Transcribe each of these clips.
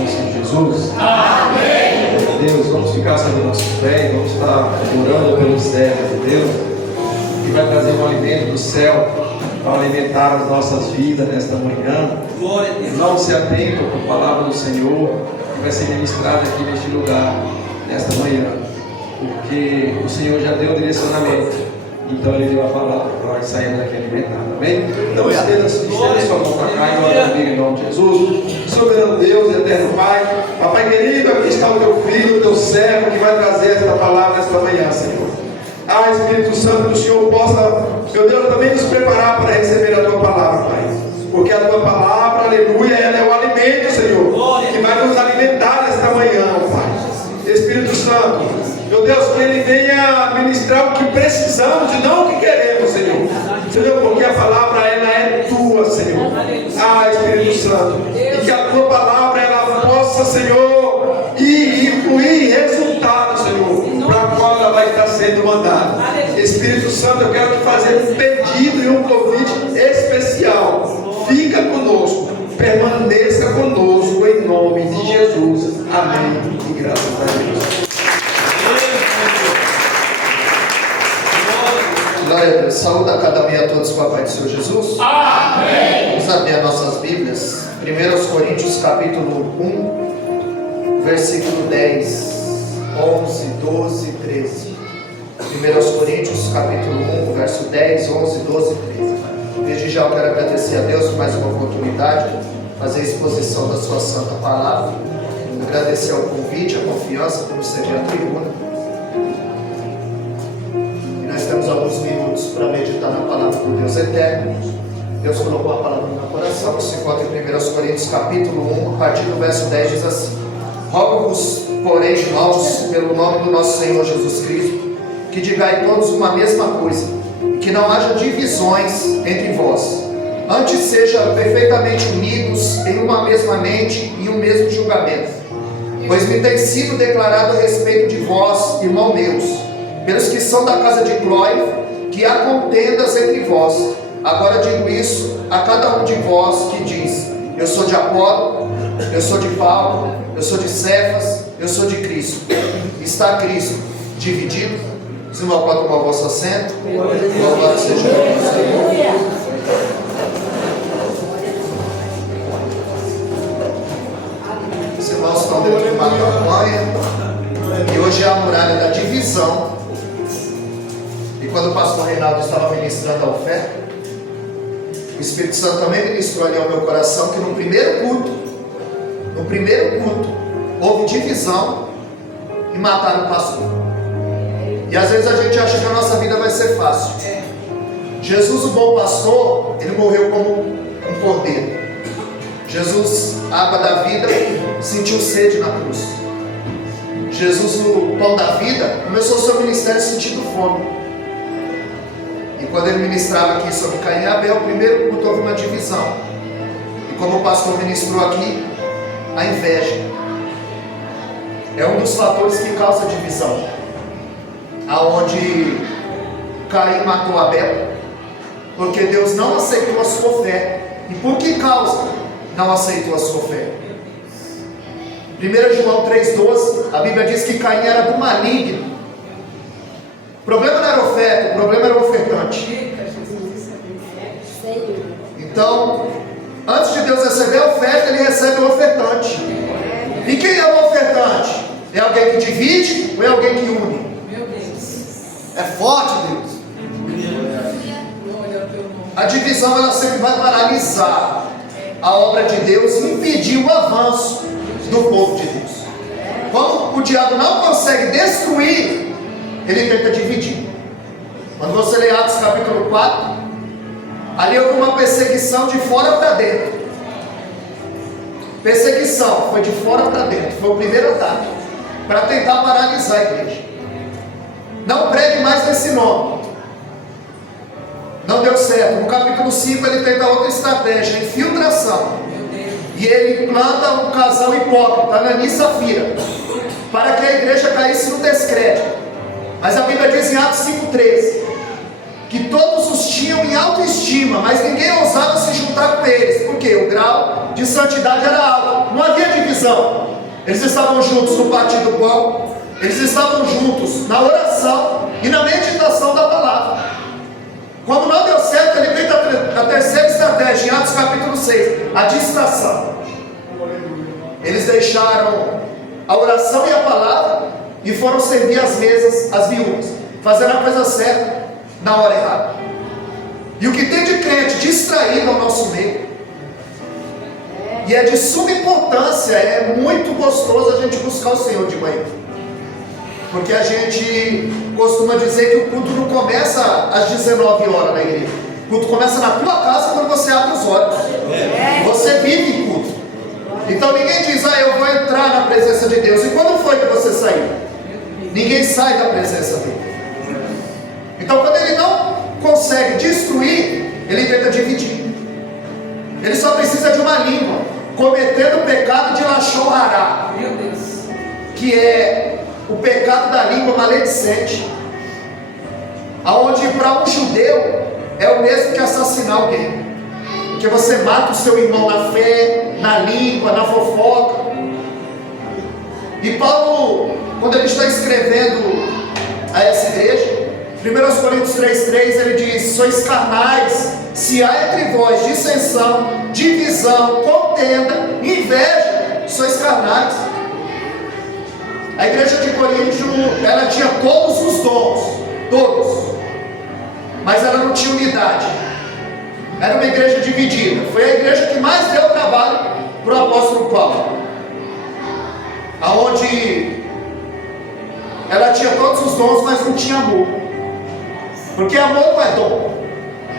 no Senhor Jesus? Amém. Deus, vamos ficar sobre o nosso pé, vamos estar orando pelo servo de Deus, que vai trazer um alimento do céu para alimentar as nossas vidas nesta manhã. Glória a Deus. Não se atentam com a palavra do Senhor, que vai ser ministrada aqui neste lugar, nesta manhã, porque o Senhor já deu o direcionamento. Então Ele deu a palavra para nós sairmos daqui alimentados, amém? Então estenda sua mão para cá e ora comigo em nome de Jesus. Soberano Deus, eterno Pai, Papai querido, aqui está o teu filho, o teu servo, que vai trazer esta palavra esta manhã, Senhor. Espírito Santo, que o Senhor possa, meu Deus, também nos preparar para receber a tua palavra, Pai. Porque a tua palavra, aleluia, ela é o alimento, Senhor, que vai nos alimentar esta manhã, Pai. Espírito Santo, meu Deus, que Ele venha ministrar o que precisamos e não o que queremos, Senhor. Senhor, porque a palavra, ela é tua, Senhor. Espírito Santo, e que a tua palavra, ela possa, Senhor, ir fluir resultado, Senhor, para a qual ela vai estar sendo mandada. Espírito Santo, eu quero te fazer um pedido e um convite especial. Fica conosco, permaneça conosco, em nome de Jesus. Amém. E graças a Deus. Glória a Deus. Saúde a cada um e a todos com a paz do Senhor Jesus. Amém. Vamos abrir as nossas Bíblias. 1 Coríntios capítulo 1, versículo 10, 11, 12 e 13. 1 Coríntios capítulo 1, verso 10, 11, 12 e 13. Desde já eu quero agradecer a Deus por mais uma oportunidade, fazer a exposição da sua santa palavra. Agradecer ao convite, a confiança por nos ceder a tribuna. Nós temos alguns minutos para meditar na palavra do Deus eterno. Deus colocou a palavra no meu coração, que se encontra em 1 Coríntios capítulo 1, a partir do verso 10, diz assim: Rogo-vos, porém, irmãos, pelo nome do nosso Senhor Jesus Cristo, que digai todos uma mesma coisa, e que não haja divisões entre vós. Antes sejam perfeitamente unidos em uma mesma mente e um mesmo julgamento. Pois me tem sido declarado a respeito de vós, irmãos meus, pelos que são da casa de Cloé, que há contendas entre vós. Agora digo isso a cada um de vós que diz: eu sou de Apolo, eu sou de Paulo, eu sou de Cefas, eu sou de Cristo. Está Cristo dividido? Os irmãos podem tomar o vosso assento. Louvado seja o Senhor. Os irmãos estão dentro de uma campanha, e hoje é a muralha da divisão. E quando o pastor Reinaldo estava ministrando a oferta, o Espírito Santo também ministrou ali ao meu coração que no primeiro culto, houve divisão e mataram o pastor. E às vezes a gente acha que a nossa vida vai ser fácil. Jesus, o bom pastor, ele morreu como um cordeiro. Jesus, a água da vida, sentiu sede na cruz. Jesus, o pão da vida, começou o seu ministério sentindo fome. E quando ele ministrava aqui sobre Caim e Abel, o primeiro culto houve uma divisão. E como o pastor ministrou aqui, a inveja é um dos fatores que causa divisão. Aonde Caim matou Abel, porque Deus não aceitou a sua oferta. E por que causa não aceitou a sua oferta? 1 João 3,12, a Bíblia diz que Caim era do maligno. O problema não era a oferta, o problema era o ofertante. Então, antes de Deus receber a oferta, Ele recebe o ofertante. E quem é o ofertante? É alguém que divide ou é alguém que une? É forte, Deus. A divisão, ela sempre vai paralisar a obra de Deus e impedir o avanço do povo de Deus. Quando o diabo não consegue destruir, ele tenta dividir. Quando você lê Atos capítulo 4, ali houve uma perseguição de fora para dentro. Perseguição foi de fora para dentro, foi o primeiro ataque, para tentar paralisar a igreja. Não pregue mais nesse nome. Não deu certo. No capítulo 5 ele tenta outra estratégia, infiltração. E ele planta um casal hipócrita, Ananias e Safira, para que a igreja caísse no descrédito. Mas a Bíblia diz em Atos 5,13 que todos os tinham em autoestima, mas ninguém ousava se juntar com eles, porque o grau de santidade era alto, não havia divisão. divisão. Eles estavam juntos no partir do pão, eles estavam juntos na oração e na meditação da palavra. Quando não deu certo, ele fez a terceira estratégia, em Atos capítulo 6, a distração. Eles deixaram a oração e a palavra e foram servir as mesas, as viúvas, fazendo a coisa certa na hora errada. E o que tem de crente distraído ao nosso meio, e é de suma importância, é muito gostoso a gente buscar o Senhor de manhã, porque a gente costuma dizer que o culto não começa às 19 horas na igreja. O culto começa na tua casa quando você abre os olhos. Você vive em culto. Então ninguém diz, eu vou entrar na presença de Deus. E quando foi que você saiu? Ninguém sai da presença dele. Então quando ele não consegue destruir, ele tenta dividir. Ele só precisa de uma língua, cometendo o pecado de Lashon Hará, que é o pecado da língua maledicente, aonde para um judeu é o mesmo que assassinar alguém, porque você mata o seu irmão na fé, na língua, na fofoca. E Paulo, quando ele está escrevendo a essa igreja, 1 Coríntios 3,3, ele diz: sois carnais, se há entre vós dissensão, divisão, contenda, inveja, sois carnais. A igreja de Corinto, ela tinha todos os dons, todos, mas ela não tinha unidade. Era uma igreja dividida. Foi a igreja que mais deu trabalho para o apóstolo Paulo, aonde ela tinha todos os dons, mas não tinha amor, porque amor não é dom.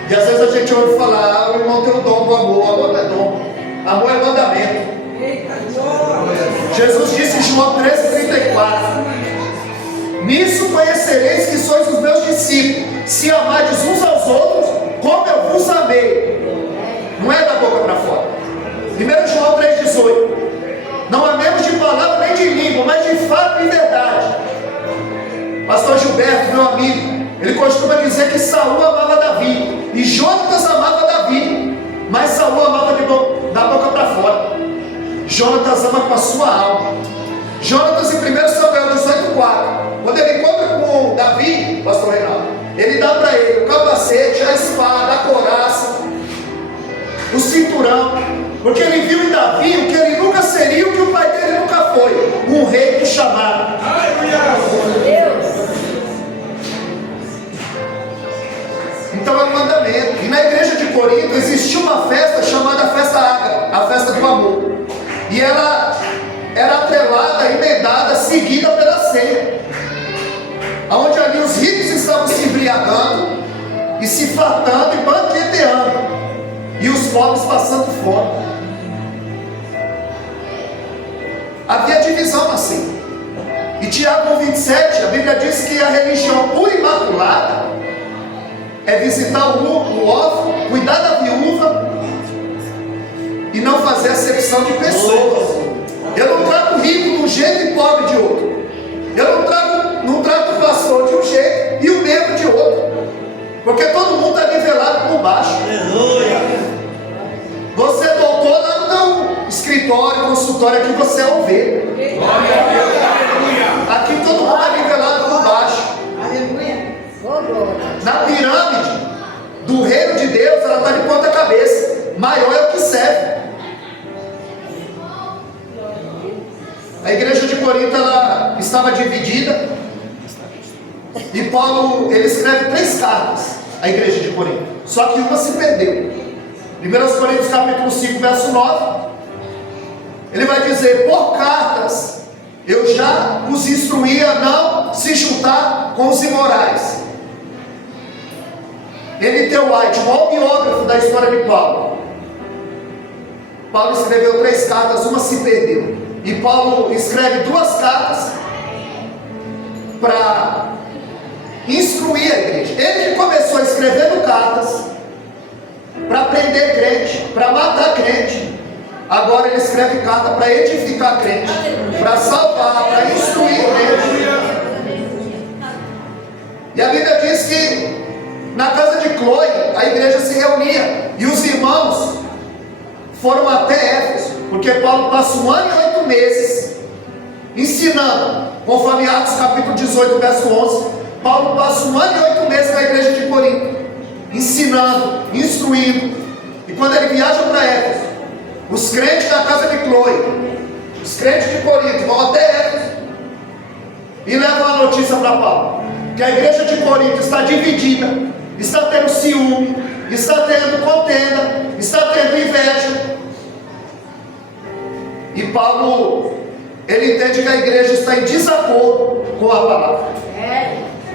E às vezes a gente ouve falar: o irmão tem o dom do amor. Amor não é dom, amor é mandamento. Jesus disse em João 13,34: nisso conhecereis que sois os meus discípulos, se amardes uns aos outros como eu vos amei. Não é da boca para fora. 1 João 3,18: não amemos de palavra nem de língua, mas de fato e verdade. Pastor Gilberto, meu amigo, ele costuma dizer que Saul amava Davi e Jonatas amava Davi, mas Saul amava da boca para fora. Jonatas ama com a sua alma. Jonatas, em 1 Samuel 18,4, quando ele encontra com Davi, pastor Reinaldo, ele dá para ele o capacete, a espada, a couraça, o cinturão, porque ele viu em Davi o que ele nunca seria, o que o pai dele nunca foi, um rei do chamado. Então é um mandamento. E na igreja de Corinto existia uma festa chamada Festa Ágape, a festa do amor, e ela era atrelada, emendada, seguida pela ceia, onde ali os ricos estavam se embriagando e se fartando e banqueteando, e os pobres passando fome. Havia divisão na ceia. E Tiago 1,27, a Bíblia diz que a religião pura e imaculada é visitar o órfão, cuidar da viúva e não fazer acepção de pessoas. Eu não trato rico de um jeito e pobre de outro. Eu não trato o pastor de um jeito e o membro de outro, porque todo mundo está nivelado por baixo. Você é doutor lá no teu escritório, consultório, aqui você é ovelha. Aqui todo mundo é nivelado por baixo. Na pirâmide do reino de Deus, ela está de ponta cabeça. Maior é o que serve. A igreja de Corinto, ela estava dividida, e Paulo, ele escreve 3 cartas à igreja de Corinto, só que uma se perdeu. 1 Coríntios capítulo 5, verso 9, ele vai dizer: por cartas eu já os instruí a não se juntar com os imorais. N.T. White, o maior biógrafo da história de Paulo, Paulo escreveu 3 cartas, uma se perdeu. E Paulo escreve 2 cartas para instruir a igreja. Ele que começou escrevendo cartas para prender crente, para matar crente, agora ele escreve carta para edificar crente, para salvar, para instruir crente. E a Bíblia diz que na casa de Cloe a igreja se reunia, e os irmãos foram até Éfeso, porque Paulo passa 1 ano e 8 meses ensinando, conforme Atos capítulo 18, verso 11. Paulo passa 1 ano e 8 meses na igreja de Corinto, ensinando, instruindo. E quando ele viaja para Éfeso, os crentes da casa de Cloe, os crentes de Corinto, vão até Éfeso e levam a notícia para Paulo, que a igreja de Corinto está dividida, está tendo ciúme, está tendo contenda, está tendo inveja. E Paulo, ele entende que a igreja está em desacordo com a palavra.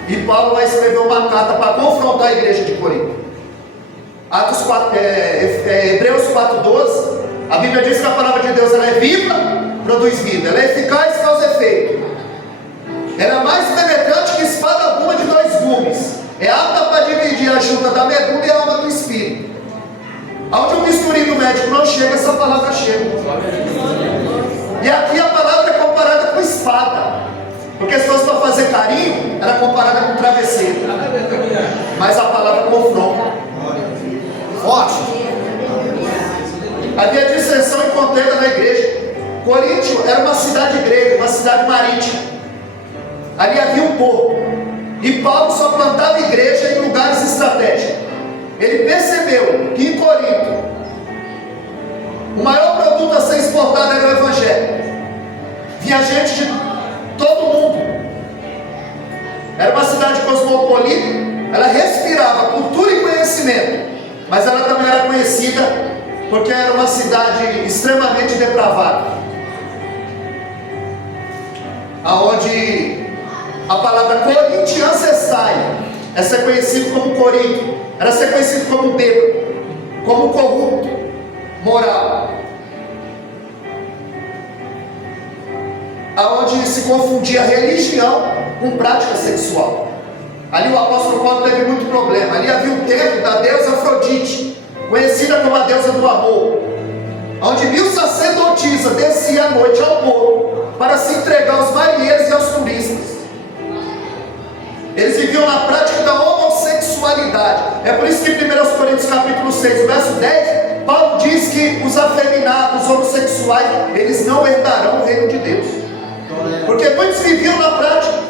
E Paulo vai escrever uma carta para confrontar a igreja de Corinto. Hebreus 4,12, a Bíblia diz que a palavra de Deus ela é viva, produz vida, ela é eficaz, causa efeito. Ela é mais penetrante que espada alguma de 2 gumes, é apta para dividir a junta da medula e a alma do espírito. Onde o bisturi do médico não chega, essa palavra chega. E aqui a palavra é comparada com espada, porque se fosse para fazer carinho, era comparada com travesseiro. Mas a palavra confronta. Forte. Havia dissensão e contenda na igreja. Coríntio era uma cidade grega, uma cidade marítima. Ali havia um porto. E Paulo só plantava igreja em lugares estratégicos. Ele percebeu que em Corinto o maior produto a ser exportado era o Evangelho. Vinha gente de todo mundo. Era uma cidade cosmopolita. Ela respirava cultura e conhecimento, mas ela também era conhecida porque era uma cidade extremamente depravada, aonde a palavra Corinthians ancestrai é ser conhecido como Corinto, era ser conhecido como bêbado, como corrupto, moral, aonde se confundia religião com prática sexual. Ali o apóstolo Paulo teve muito problema. Ali havia o templo da deusa Afrodite, conhecida como a deusa do amor, onde 1000 sacerdotisas desciam à noite ao porto para se entregar aos marinheiros e aos turistas. Eles viviam na prática da homossexualidade. É por isso que em 1 Coríntios capítulo 6, verso 10, Paulo diz que os afeminados, os homossexuais, eles não herdarão o reino de Deus, porque muitos viviam na prática.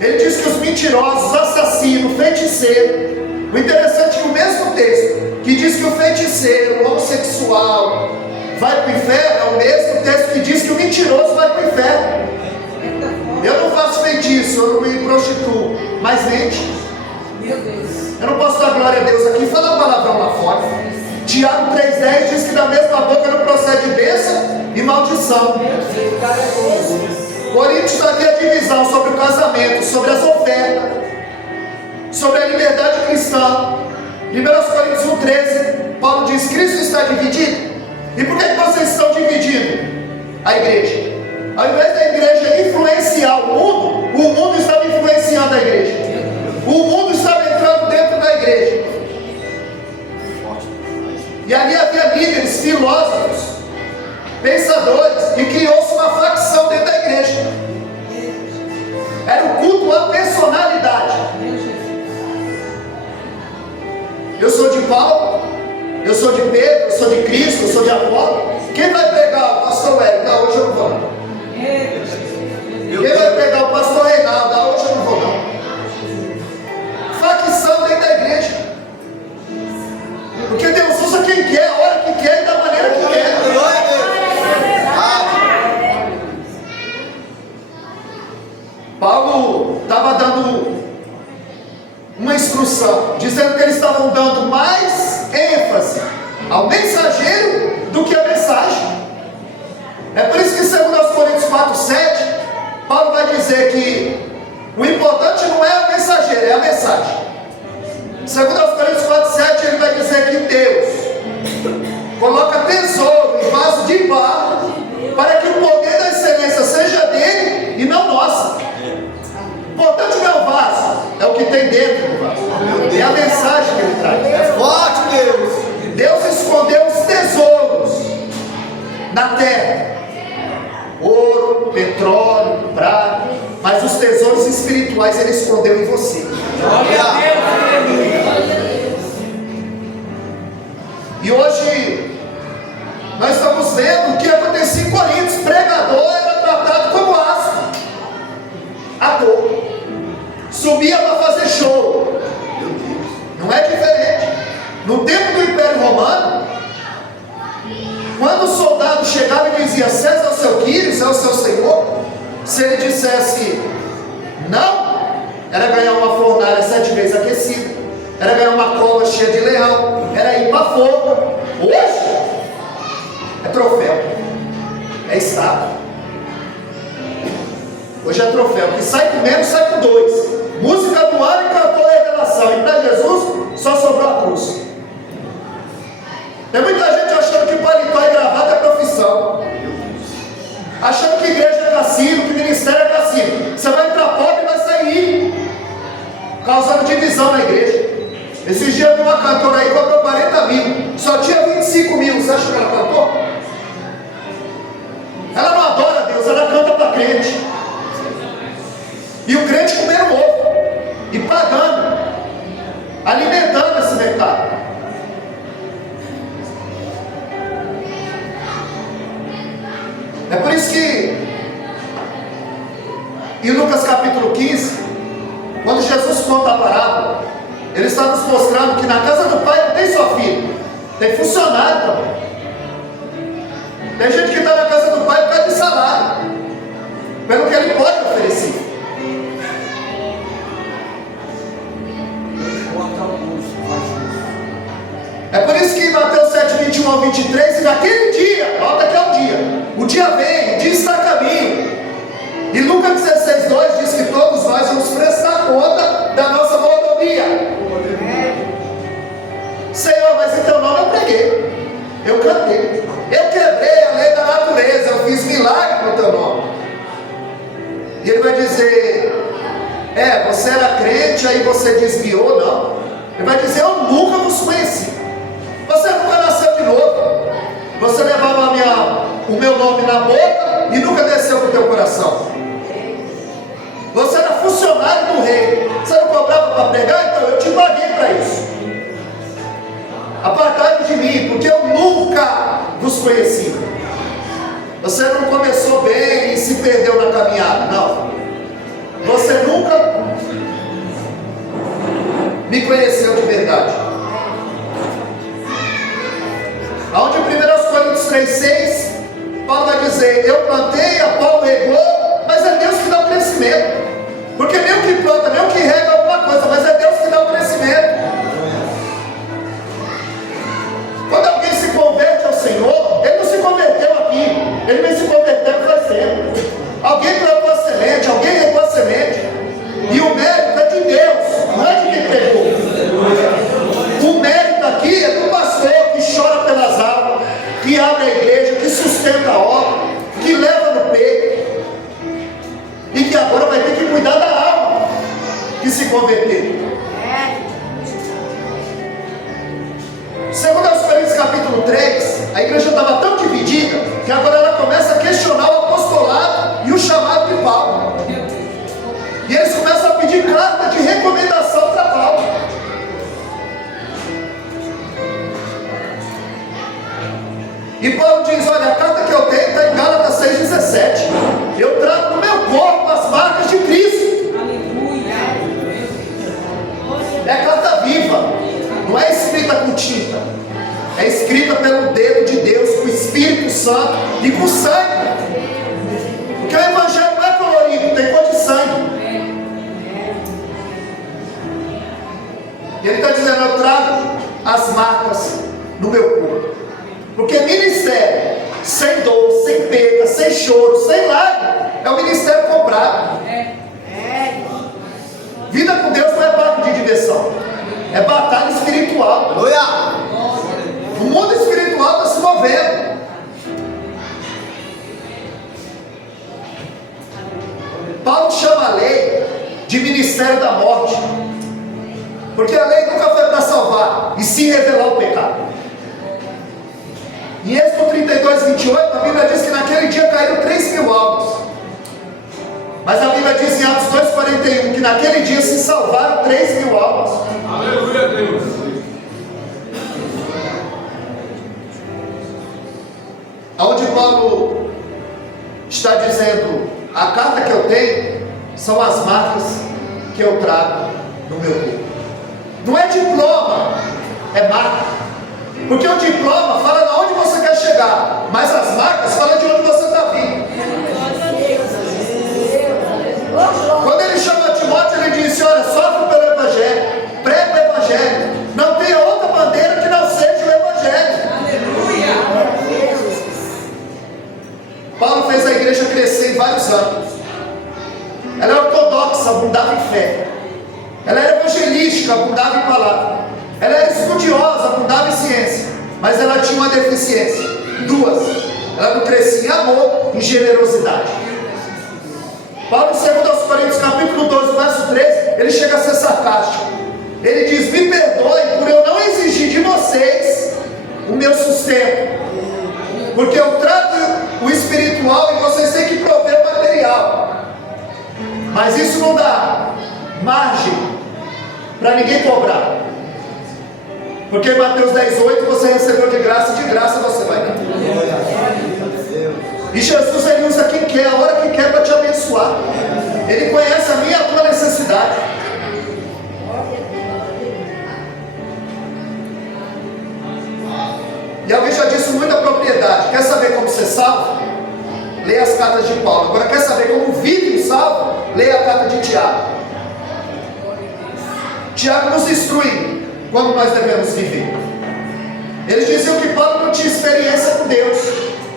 Ele diz que os mentirosos, assassinos, feiticeiros. O interessante é que o mesmo texto que diz que o feiticeiro, o homossexual vai para o inferno, é o mesmo texto que diz que o mentiroso vai para o inferno. Eu não faço feitiço, eu não me prostituo, mas mente. Eu não posso dar glória a Deus aqui, fala a palavrão lá fora. Tiago 3,10 diz que da mesma boca não procede bênção e maldição. Coríntios havia divisão sobre o casamento, sobre as ofertas, sobre a liberdade cristã. 1 Coríntios 1,13, Paulo diz: Cristo está dividido. E por que vocês estão dividindo a igreja? Ao invés da igreja influenciar o mundo estava influenciando a igreja. O mundo estava entrando dentro da igreja. E ali havia líderes, filósofos, pensadores, e criou-se uma facção dentro da igreja. Era o culto à personalidade. Eu sou de Paulo, eu sou de Pedro, eu sou de Cristo, eu sou de Apolo. Quem vai pregar? O pastor Hélio? Não, hoje eu não vou não. Quem vai pregar? O pastor Reinaldo? Não, hoje eu não vou não. Facção dentro da igreja. Porque Deus usa quem quer, a hora que quer e da maneira que quer. Paulo estava dando uma instrução, dizendo que eles estavam dando mais ênfase ao mensageiro do que a mensagem. É por isso que em 2 Coríntios 4,7, Paulo vai dizer que o importante não é o mensageiro, é a mensagem. Em 2 Coríntios 4,7 ele vai dizer que Deus coloca tesouro em vaso de barro para que o poder da excelência seja dele e não nossa. O importante não é o vaso, é o que tem dentro do vaso, é a mensagem que ele traz. É forte, Deus. Deus escondeu os tesouros na terra, ouro, petróleo, prata, mas os tesouros espirituais ele escondeu em você. E hoje nós estamos vendo o que acontecia subia para fazer show. Não é diferente. No tempo do Império Romano, quando o soldado chegava e dizia César é o seu Quírios, é o seu senhor, se ele dissesse não, era ganhar uma fornalha 7 vezes aquecida, era ganhar uma cova cheia de leão, era ir para fogo. Hoje é troféu, é estátua. Hoje é troféu, que sai com menos, sai com 2. Música do ano e cantou a revelação, e para Jesus só sobrou a cruz. Tem muita gente achando que paletó e gravata é profissão, achando que igreja é cassino, que ministério é cassino. Você vai entrar pobre e vai sair rico, causando divisão na igreja. Esses dias eu vi uma cantora aí que cobrou 40 mil, só tinha 25 mil. Você acha que ela cantou? Ela não adora Deus, ela canta para crente. E o crente comendo ovo e pagando, alimentando esse mercado. É por isso que em Lucas capítulo 15, quando Jesus conta a parábola, ele está nos mostrando que na casa do pai não tem só filho, tem funcionário também. Tem gente que está na casa do pai por causa de salário, pelo que ele pode oferecer. É por isso que em Mateus 7, 21 ao 23, e naquele dia, nota que é o dia, o dia vem, o dia está a caminho. E Lucas 16, 2 diz que todos nós vamos prestar conta da nossa mordomia. Senhor, mas em teu nome eu preguei, eu cantei, eu quebrei a lei da natureza, eu fiz milagre no teu nome. E ele vai dizer, você era crente, aí você desviou, não. Ele vai dizer, eu nunca vos conheci. Você nunca nasceu de novo. Você levava o meu nome na boca e nunca desceu para o teu coração. Você era funcionário do rei. Você não cobrava para pregar? Então eu te paguei para isso. Apartai-vos de mim, porque eu nunca vos conheci. Você não começou bem e se perdeu na caminhada, não. Você nunca me conheceu de verdade. Onde em 1 Coríntios 3,6, Paulo vai dizer, eu plantei, Apolo regou, mas é Deus que dá o crescimento. Porque nem o que planta, nem o que rega alguma coisa, mas é Deus que dá o crescimento. Quando alguém se converte ao Senhor, ele não se converteu aqui, ele vem se convertendo fazendo. Alguém plantou a semente, alguém regou a semente, e o mérito é de Deus, não é de quem pegou. O mérito aqui é do pastor que chora pelas almas, que abre a igreja, que sustenta a obra, que leva no peito, e que agora vai ter que cuidar da alma que se converteu. Segundo aos Coríntios capítulo 3, a igreja estava tão dividida que agora ela começa a questionar o apostolado e o chamado de Paulo. E eles começam a pedir carta de recomendação para Paulo. E Paulo diz, olha, a carta que eu tenho está em Gálatas 6,17. Eu trago no meu corpo as marcas de Cristo. Aleluia. É carta viva, não é escrita com tinta. É escrita pelo dedo de Deus, com o Espírito Santo e com sangue. Porque o Evangelho não é colorido, tem cor de sangue. E ele está dizendo, eu trago as marcas no meu corpo. Porque ministério sem dor, sem perda, sem choro, sem lágrima, é um ministério comprado. Vida com Deus não é parque de diversão, é batalha espiritual. O mundo espiritual está se movendo. Paulo chama a lei de ministério da morte, porque a lei nunca foi para salvar, e sim revelar o pecado. Em Êxodo 32, 28, a Bíblia diz que naquele dia caíram 3.000 almas. Mas a Bíblia diz em Atos 2,41 que naquele dia se salvaram 3.000 almas. Aleluia, Deus. Onde Paulo está dizendo, a carta que eu tenho são as marcas que eu trago no meu corpo. Não é diploma, é marca. Porque o diploma fala de onde você quer chegar, mas as marcas falam de onde você está vindo. Quando ele chama Timóteo, ele disse: olha, sofre pelo Evangelho, prega o Evangelho, não tenha outra bandeira que não seja o Evangelho. Paulo fez a igreja crescer em vários anos. Ela era ortodoxa, abundava em fé. Ela era evangelística, abundava em palavra. Ela era estudiosa, abundava em ciência. Mas ela tinha uma deficiência, duas. Ela não crescia em amor e generosidade. Paulo, em 2 Coríntios capítulo 12, verso 13, ele chega a ser sarcástico. Ele diz: me perdoe por eu não exigir de vocês o meu sustento, porque eu trato o espiritual e vocês têm que prover o material. Mas isso não dá margem para ninguém cobrar. Porque em Mateus 10:8 você recebeu de graça você vai dar. E Jesus, ele usa quem quer, a hora que quer, para te abençoar. Ele conhece a minha e a tua necessidade. E alguém já disse muita propriedade. Quer saber como ser salvo? Leia as cartas de Paulo. Agora, quer saber como vive o salvo? Leia a carta de Tiago. Tiago nos instrui como nós devemos viver. Eles diziam que Paulo não tinha experiência com Deus,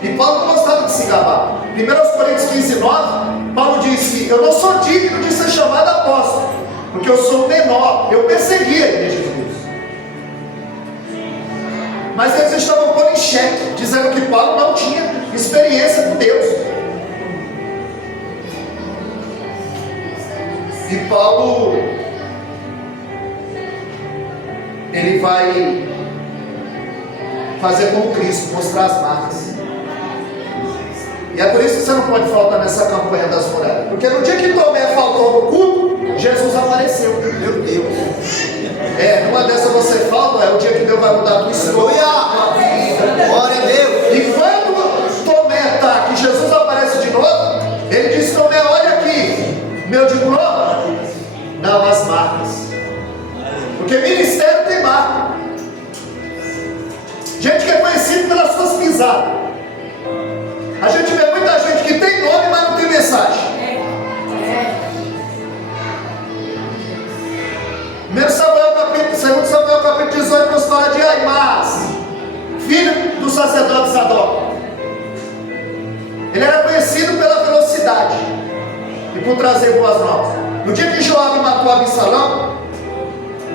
e Paulo não gostava de se gabar. 1 Coríntios 15:9, Paulo disse: eu não sou digno de ser chamado apóstolo, porque eu sou menor. Eu persegui a igreja de Deus. Mas eles estavam pondo em xeque, dizendo que Paulo não tinha experiência com Deus. E Paulo, ele vai fazer como Cristo, mostrar as marcas. E é por isso que você não pode faltar nessa campanha das muralhas. Porque no dia que Tomé faltou no culto, Jesus apareceu. Meu Deus. Numa dessa você falta, é o dia que Deus vai mudar a tua história. Glória a Deus. E quando Tomé está, que Jesus aparece de novo, ele diz: Tomé, olha aqui, meu diploma. Não, as marcas. Porque ministério tem marca. Gente que é conhecido pelas suas pisadas. A gente vê muita gente que tem nome, mas não tem mensagem. 2 Samuel capítulo 18 nos fala de Aimás, filho do sacerdote Zadok. Ele era conhecido pela velocidade e por trazer boas novas. No dia que Joabe matou Absalão,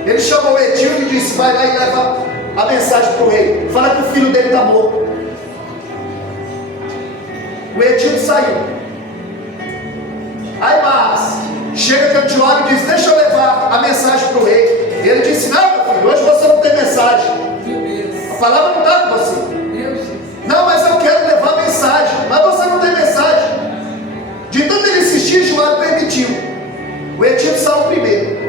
ele chamou Etíope e disse: vai lá e leva a mensagem para o rei, fala que o filho dele está morto. O Etíope saiu. Aimás chega que o Joabe e diz: deixa eu levar a mensagem para o rei. E ele disse: não, meu filho, hoje você não tem mensagem, a palavra não está com você. Não, mas eu quero levar a mensagem. Mas você não tem mensagem. De tanto ele insistir, Joabe permitiu. O Etíope saiu primeiro.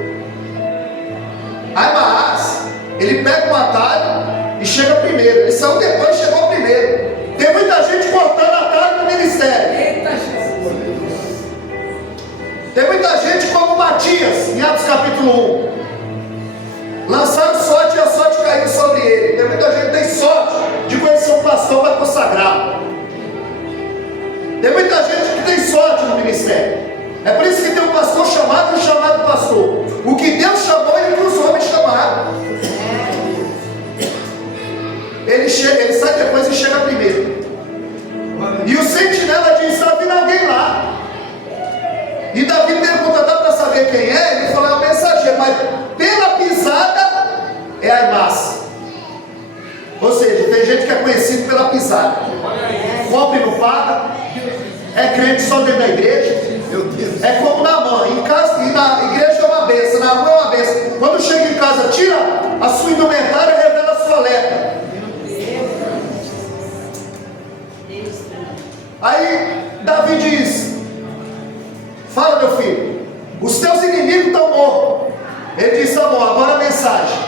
Aimás, ele pega um atalho e chega primeiro. Ele saiu depois e chegou primeiro. Tem muita gente cortando atalho no ministério. Tem muita gente como Matias, em Atos capítulo 1. Lançaram sorte e a sorte caiu sobre ele. Tem muita gente que tem sorte de conhecer um pastor para consagrar. Tem muita gente que tem sorte no ministério. É por isso que tem um pastor chamado e um chamado pastor. O que Deus chamou e o que os homens chamaram. Ele sai depois e chega primeiro. E o sentinela diz: está vindo alguém lá. E Davi pergunta: dá para saber quem é? Ele falou: é o mensageiro, mas pela pisada é Aimás. Ou seja, tem gente que é conhecido pela pisada. Compra e não paga. É crente só dentro da igreja. É como na mãe, em casa e na igreja é uma benção, na rua é uma benção. Quando chega em casa, tira a sua indumentária e revela a sua lepra. Aí Davi diz: fala, meu filho, os teus inimigos estão mortos. Ele diz: tá bom, agora a mensagem.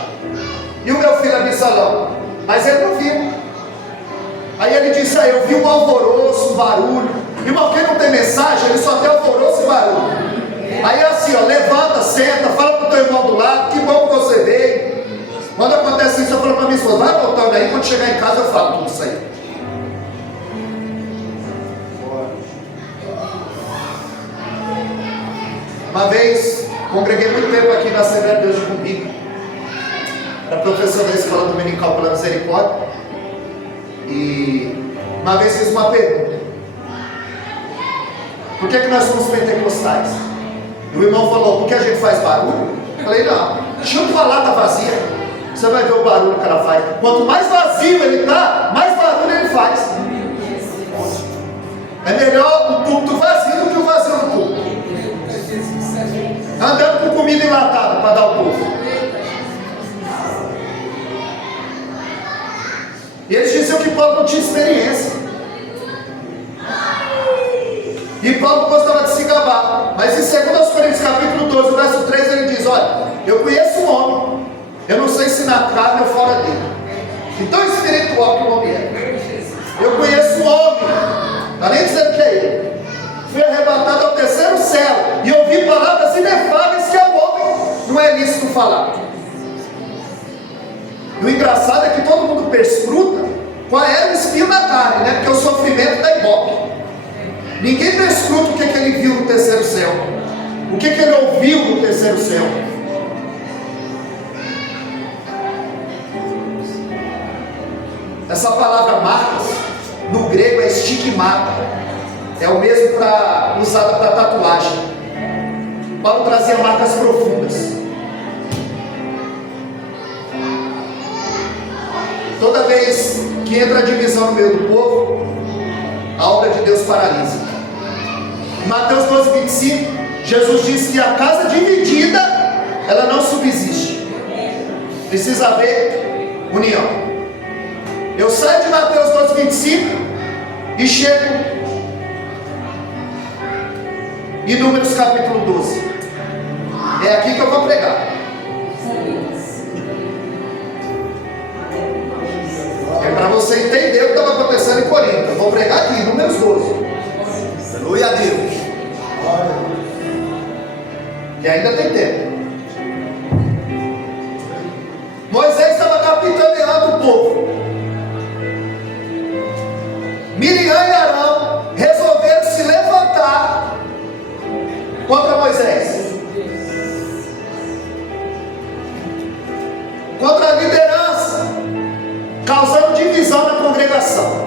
E o meu filho Absalão? Mas ele não viu. Aí ele disse: eu vi um alvoroço, um barulho. Irmão, quem não tem mensagem, ele só tem alvoroço e barulho. Aí assim, ó, levanta, senta, fala pro teu irmão do lado, que bom que você veio. Quando acontece isso, eu falo pra minha esposa, vai voltando aí, quando chegar em casa eu falo tudo isso aí. Uma vez, congreguei muito tempo aqui na Assembleia de Deus de Cumbica. Era professor da Escola Dominical pela Misericórdia. E uma vez fiz uma pergunta: por que nós somos pentecostais? E o irmão falou, porque a gente faz barulho? Eu falei, não, chuta uma lata vazia, você vai ver o barulho que ela faz. Quanto mais vazio ele está, mais barulho ele faz. É melhor um púlpito vazio do que o vazio do púlpito. Andando com comida enlatada para dar ao povo. E eles diziam que Paulo não tinha experiência. E Paulo gostava de se gabar. Mas em 2 Coríntios capítulo 12, verso 3, ele diz, olha, eu conheço um homem, eu não sei se na carne ou fora dele, e tão espiritual que o homem é. Eu conheço um homem, está nem dizendo que é ele, fui arrebatado ao 3º céu, e ouvi palavras inefáveis que ao homem não é lícito falar. E o engraçado é que todo mundo perscruta qual era o espinho da carne, né? Porque o sofrimento da ibope. Ninguém perscruta o que ele viu no 3º céu, o que ele ouviu no 3º céu. Essa palavra marcas, no grego é estigmata, é o mesmo usada para tatuagem. Paulo trazia marcas profundas. Toda vez que entra a divisão no meio do povo, a obra de Deus paralisa. Em Mateus 12, 25, Jesus diz que a casa dividida, ela não subsiste. Precisa haver união. Eu saio de Mateus 12, 25 e chego em Números capítulo 12. É aqui que eu vou pregar. É para você entender o que estava acontecendo em Corinto. Eu vou pregar aqui, Números 12. Aleluia a Deus. E ainda tem tempo. Moisés estava capitaneando o povo. Miriam e Arão resolveram se levantar contra Moisés, contra a liderança, causando divisão na congregação.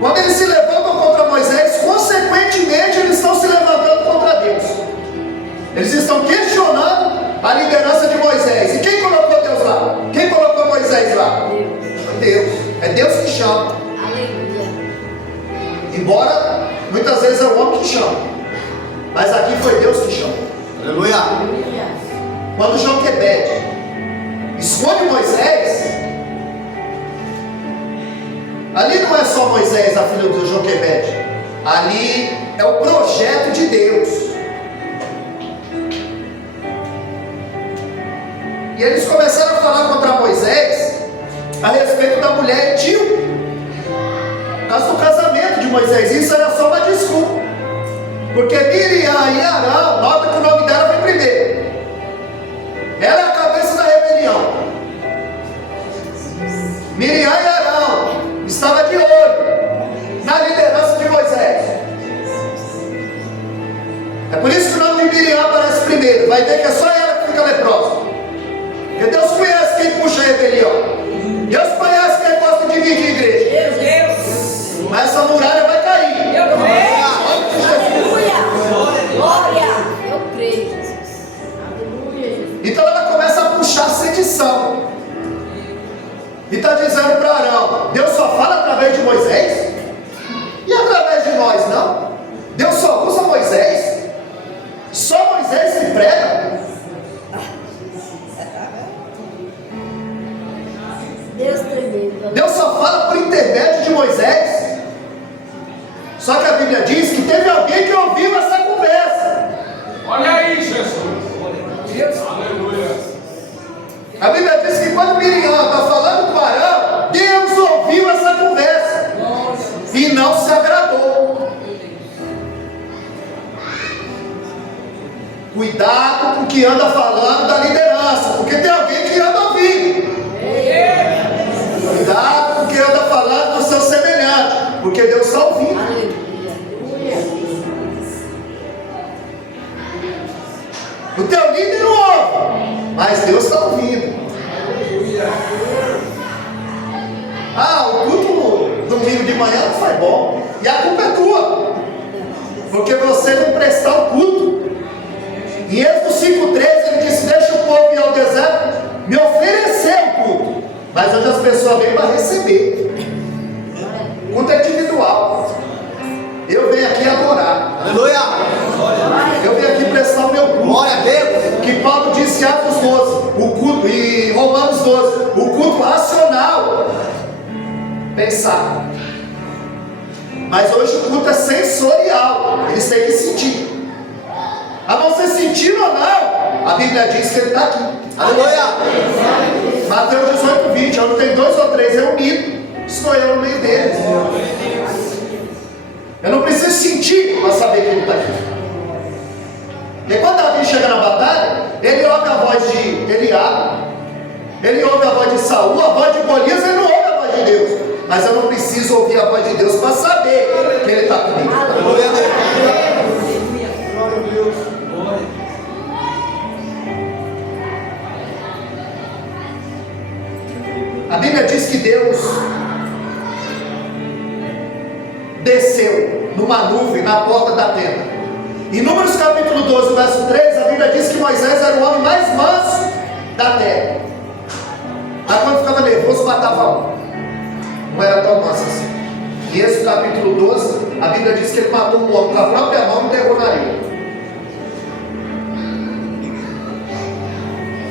Quando eles se levantam contra Moisés, consequentemente eles estão se levantando contra Deus. Eles estão questionando a liderança de Moisés. E quem colocou Deus lá? Quem colocou Moisés lá? Deus. É Deus que chama. Aleluia. Embora muitas vezes é o homem que chama, mas aqui foi Deus que chama. Aleluia. Quando Joquebede escolhe Moisés, ali não é só Moisés, a filha do Joquebede, ali é o projeto de Deus. E eles começaram a falar contra Moisés a respeito da mulher Etíope, por causa do casamento de Moisés. Isso era só uma desculpa, porque Miriam e Arão, nota que o nome dela vem primeiro, ela é a cabeça da rebelião. Miriam e Arão estava de olho na liderança de Moisés. É por isso que o nome de Miriam aparece primeiro. Vai ver que é só ela que fica leprosa, porque Deus conhece quem puxa a rebelião. Deus conhece quem gosta de dividir a igreja. Meu Deus. Mas essa muralha vai cair. Eu creio. Aleluia. Glória. Eu creio, Jesus. Aleluia, Jesus. Então ela começa a puxar sedição. E está dizendo para Arão: Deus só fala através de Moisés? E através de nós não? Deus só usa Moisés? Só Moisés se prega? Deus tremendo. Deus só fala por intermédio de Moisés? Só que a Bíblia diz que teve alguém que ouviu essa conversa. Olha aí, Jesus. Aleluia. A Bíblia diz que quando Miriam está falando com Arão, Deus ouviu essa conversa e não se agradou. Cuidado com o que anda falando da liderança, porque tem alguém que anda ouvindo. Cuidado com o que anda falando do seu semelhante, porque Deus está ouvindo. O teu líder não ouve, mas Deus está ouvindo. O culto domingo de manhã não foi bom, e a culpa é tua, porque você não prestar o culto. Em Êxodo 5:13 ele disse: deixa o povo ir ao deserto me oferecer o culto, mas hoje as pessoas vêm para receber. O culto é individual. Eu venho aqui adorar. Aleluia. Eu venho aqui prestar o meu culto. Glória a Deus. Que Paulo disse em Atos 12, o culto, e Romanos 12, o culto racional. Pensar. Mas hoje o culto é sensorial. Eles têm que sentir. A você sentir ou não, a Bíblia diz que ele está aqui. Aleluia. Mateus 18:20, onde tem 2 ou 3 reunidos, estou eu no meio deles. Eu não preciso sentir para saber que ele está aqui. E quando Davi chega na batalha, ele ouve a voz de Eliabe, ele ouve a voz de Saul, a voz de Golias, ele não ouve a voz de Deus. Mas eu não preciso ouvir a voz de Deus para saber que ele está comigo. Aleluia. A Bíblia diz que Deus desceu numa nuvem na porta da tenda. Em Números capítulo 12, verso 3, a Bíblia diz que Moisés era o homem mais manso da terra. Mas quando ficava nervoso, matava um. Não era tão manso assim. Em Êxodo capítulo 12, a Bíblia diz que ele matou um homem com a própria mão e derrubou na areia.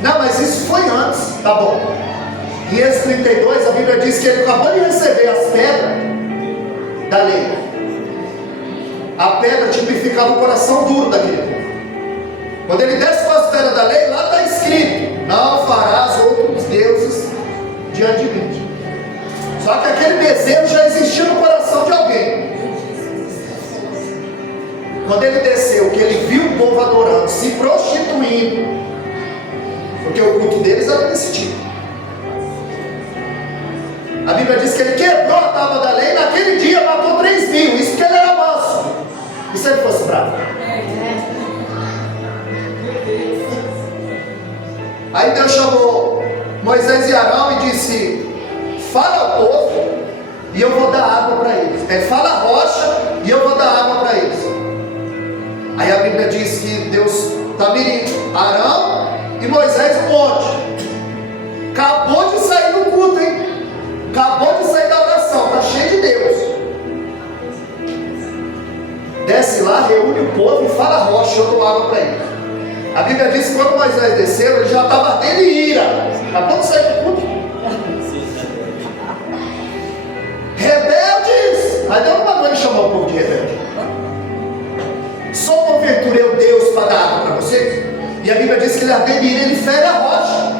Não, mas isso foi antes, tá bom. Em Êxodo 32, a Bíblia diz que ele acabou de receber as pedras da lei. A pedra tipificava o coração duro daquele povo. Quando ele desce com as pedras da lei, lá está escrito: não farás outros deuses diante de mim. Só que aquele desejo já existia no coração de alguém. Quando ele desceu, que ele viu o povo adorando, se prostituindo, porque o culto deles era desse tipo. A Bíblia diz que ele quebrou a tábua da lei, naquele dia matou 3.000, isso porque ele era manso. E se ele fosse bravo? Aí Deus chamou Moisés e Arão e disse: fala ao povo e eu vou dar água para eles. Fala a rocha e eu vou dar água para eles. Aí a Bíblia diz que Deus está mirindo Arão e Moisés no monte. Acabou de sair do culto, hein? Acabou de sair da oração, está cheio de Deus. Desce lá, reúne o povo e fala a rocha, eu dou água para ele. A Bíblia diz que quando Moisés desceu, ele já estava ardendo em ira. Acabou de sair do culto. Rebeldes! Aí Deus não mandou ele chamar o povo de rebelde. Só porventura eu Deus para dar água para vocês? E a Bíblia diz que ele ardendo em ira, ele fere a rocha.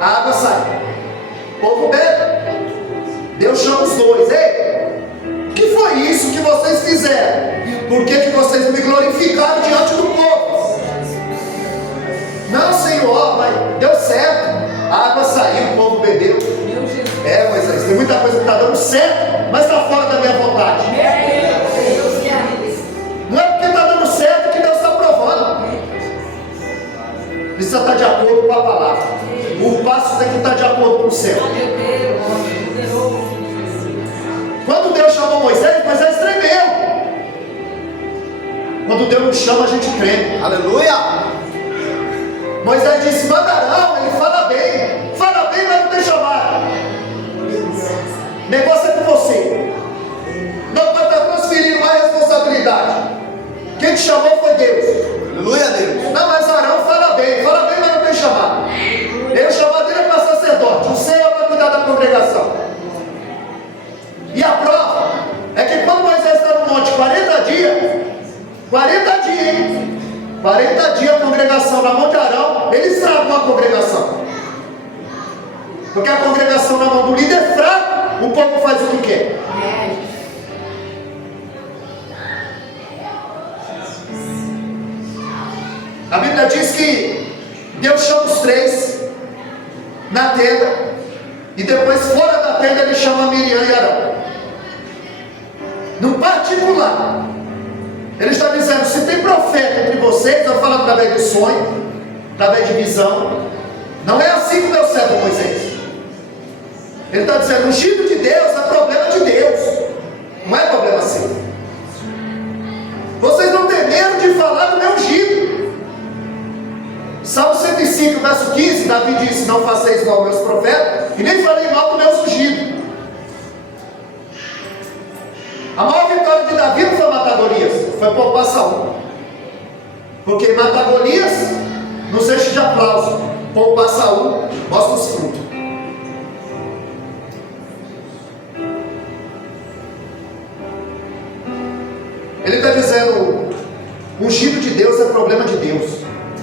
A água sai. O povo bebe. Deus chama os dois. Ei, o que foi isso que vocês fizeram? Por que vocês me glorificaram diante do povo? Não, Senhor, mas deu certo. A água saiu, o povo bebeu. Moisés, tem muita coisa que está dando certo, mas está fora da minha vontade. Não é porque está dando certo que Deus está provando. Precisa estar de acordo com a palavra. O passo tem que estar de acordo com o céu. Quando Deus chamou Moisés, Moisés tremeu. Quando Deus nos chama, a gente treme. Aleluia. Moisés disse: mandarão, ele fala bem, mas não tem chamado. Negócio é com você. Não pode estar transferindo mais responsabilidade. Quem te chamou foi Deus. Aleluia, Deus. Não, mas Arão fala bem, mas não tem chamado. Ele chamou dele para sacerdote. O Senhor vai cuidar da congregação. E a prova é que quando Moisés está no monte 40 dias, 40 dias a congregação na mão de Arão, ele estragou a congregação. Porque a congregação na mão do líder fraco, o povo faz o que quer. A Bíblia diz que Deus chama os três na tenda, e depois fora da tenda ele chama Miriam e Arão. No particular, ele está dizendo: se tem profeta entre vocês, eu falo através de sonho, através de visão. Não é assim que deu certo com Moisés. Ele está dizendo: o ungido de Deus é problema de Deus, não é problema seu. Vocês não têm medo de falar do meu ungido. Salmo 105, verso 15, Davi disse: não façais mal aos meus profetas, e nem falei mal do meu ungido. A maior vitória de Davi não foi matar Golias, foi poupar Saul. Porque matar Golias não se enche de aplauso, poupar Saul mostra os frutos. Ele está dizendo: o ungido de Deus é problema de Deus,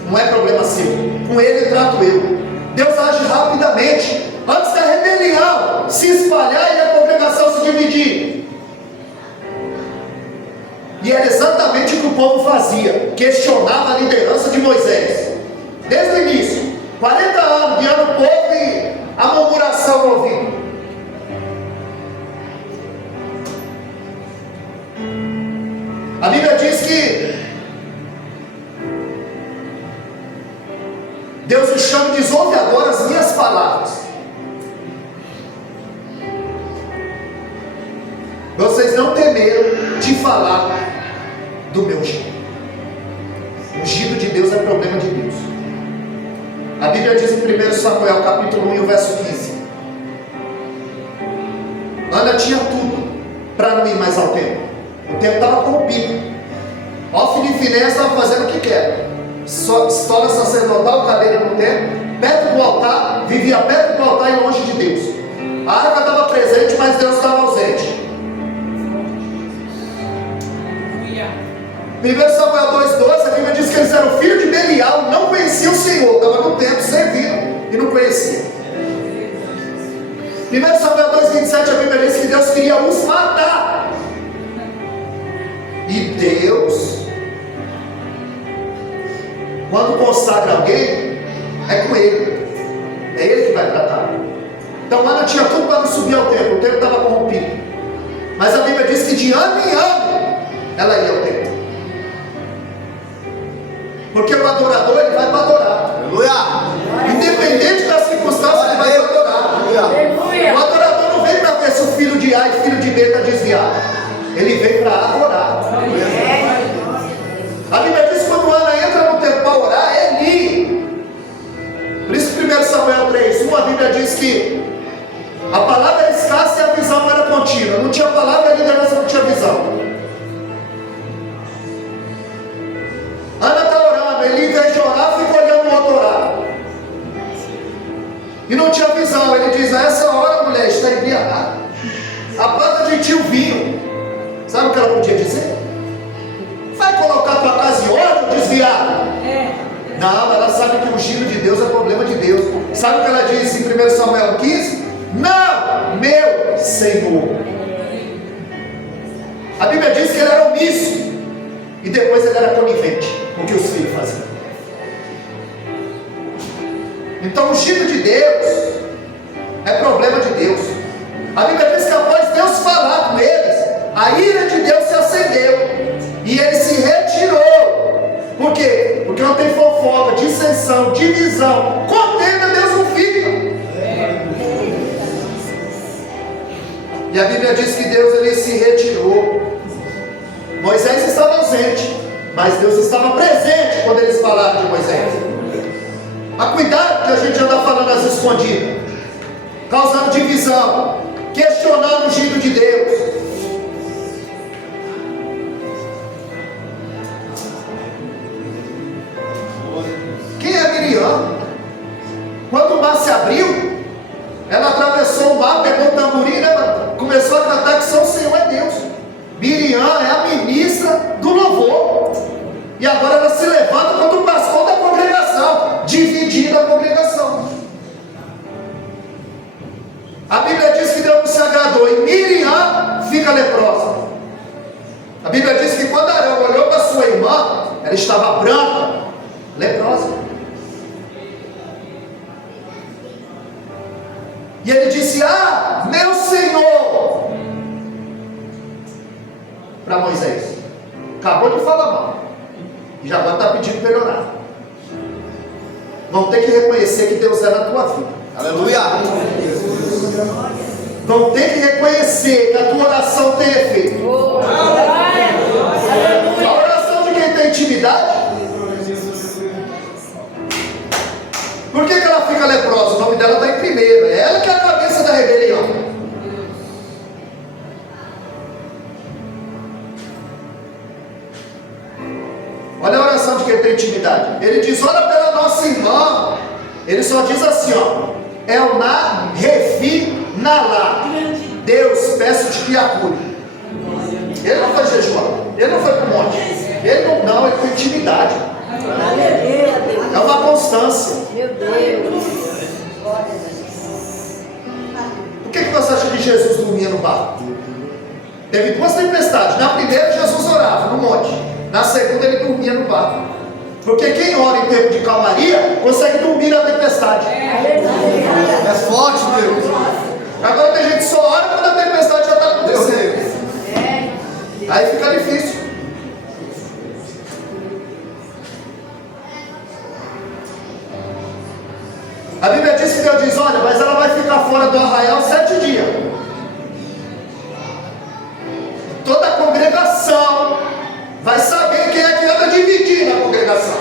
não é problema seu. Com ele trato eu. Deus age rapidamente, antes da rebelião se espalhar e a congregação se dividir. E era exatamente o que o povo fazia, questionava a liderança de Moisés, desde o início. 40 anos guiando o povo e a murmuração no ouvido. A Bíblia diz que Deus o chama e diz: ouve agora as minhas palavras. Vocês não temeram de falar do meu ungido. O ungido de Deus é problema de Deus. A Bíblia diz em 1 Samuel capítulo 1 e o verso 15: Ana tinha tudo para não ir mais ao templo. O templo estava corrompido. Hófni e Finéias estavam fazendo o que quer. História sacerdotal, cadeira no templo, perto do altar, vivia perto do altar e longe de Deus. A arca estava presente, mas Deus estava ausente. 1 Samuel 2,12, a Bíblia diz que eles eram filhos de Belial, não conheciam o Senhor, estavam no templo servindo e não conheciam. 1 Samuel 2,27, a Bíblia diz que Deus queria os matar. E Deus, quando consagra alguém, é com ele, é ele que vai tratar. Então Ana tinha tudo para não subir ao templo, o templo estava corrompido, mas a Bíblia diz que de ano em ano ela ia ao templo, porque o adorador ele vai para adorar. Aleluia. Independente das circunstâncias, ele vai para adorar. Aleluia. O adorador não vem para ver se o filho de A e filho de B está desviado, ele vem para adorar. A Bíblia diz que quando Ana entra no templo para orar, é ali. Por isso 1 Samuel 3:1, a Bíblia diz que a palavra era escassa e a visão não era contínua. Não tinha palavra e a liderança não tinha visão. Ana está orando, ele em vez de orar, fica olhando o outro orar. E não tinha visão. Ele diz: a essa hora, mulher, está embriagada. Aparta de ti o vinho. Sabe o que ela podia dizer? Vai colocar tua casa em ordem, desviado? Não, ela sabe que o ungido de Deus é problema de Deus. Sabe o que ela diz em 1 Samuel 15? Não, meu Senhor. A Bíblia diz que ele era omisso e depois ele era conivente com o que os filhos faziam. Então o ungido de Deus é problema de Deus. A Bíblia diz que após Deus falar com eles, a ira de Deus se acendeu e ele se retirou. Por quê? Porque não tem fofoca, dissensão, divisão, contenda, Deus não fica. E a Bíblia diz que Deus ele se retirou. Moisés estava ausente, mas Deus estava presente quando eles falaram de Moisés. Mas cuidado que a gente anda falando às escondidas, causando divisão, questionando o ungido de Deus. Quem é Miriam? Quando o mar se abriu, ela atravessou o mar, pegou o tamborim, começou a cantar que só o Senhor é Deus. Miriam é a ministra do louvor. E agora ela se levanta contra o pastor da congregação, dividindo a congregação. A Bíblia diz que Deus não se agradou e Miriam fica leprosa. A Bíblia diz que quando Arão olhou para sua irmã, ela estava branca leprosa. E ele disse: ah, meu Senhor, para Moisés. Acabou de falar mal, e já agora está pedindo para ele orar. Vão ter que reconhecer que Deus é na tua vida. Aleluia. Vão ter que reconhecer que a tua oração tem efeito. A oração de quem tem intimidade. Por que ela fica leprosa? O nome dela está em primeiro. É ela que é a cabeça da rebelião. Olha a oração de quem tem intimidade. Ele diz: ora pela nossa irmã. Ele só diz assim, ó: Elná, Refi, Nalá. Deus, peço-te que a cure. Ele não foi jejuar, ele não foi para o monte, ele não, ele foi intimidade. É uma constância. Meu Deus. Por que você acha que Jesus dormia no barco? Teve duas tempestades. Na primeira, Jesus orava no monte. Na segunda, ele dormia no barco. Porque quem ora em tempo de calmaria consegue dormir na tempestade. É forte, Deus. Agora tem gente que só ora quando a tempestade já está acontecendo. Aí fica difícil. A Bíblia diz que Deus diz: olha, mas ela vai ficar fora do arraial 7 dias. Toda a congregação vai saber quem é que anda dividindo a congregação.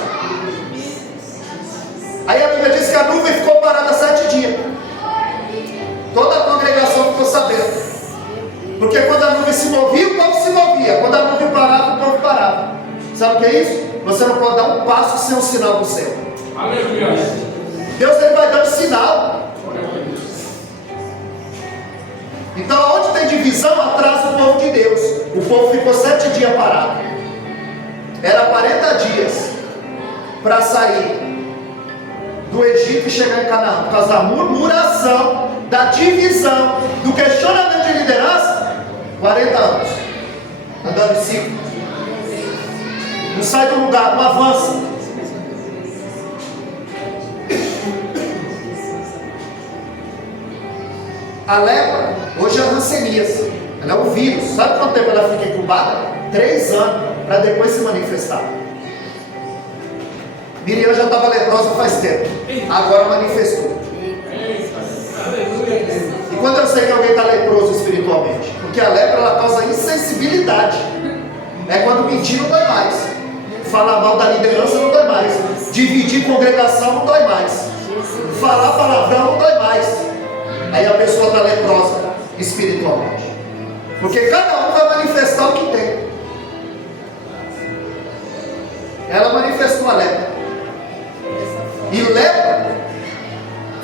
Aí a Bíblia diz que a nuvem ficou parada 7 dias. Toda a congregação ficou sabendo. Porque quando a nuvem se movia, o povo se movia. Quando a nuvem parava, o povo parava. Sabe o que é isso? Você não pode dar um passo sem um sinal do céu. Aleluia. Deus, ele vai dando sinal. Então, onde tem divisão, atrasa o povo de Deus. O povo ficou 7 dias parado. Era 40 dias para sair do Egito e chegar em Canaã. Por causa da murmuração, da divisão, do questionamento de liderança. 40 anos andando em ciclo. Não sai do lugar, não avança. A lepra, hoje é a hanseníase, ela é um vírus. Sabe quanto tempo ela fica incubada? 3 anos, para depois se manifestar. Miriam já estava leprosa faz tempo, agora manifestou. E quando eu sei que alguém está leproso espiritualmente? Porque a lepra, ela causa insensibilidade. É quando mentir não dói mais, falar mal da liderança não dói mais, dividir congregação não dói mais, falar palavrão não dói mais. Aí a pessoa está leprosa espiritualmente. Porque cada um vai manifestar o que tem. Ela manifestou a lepra. E lepra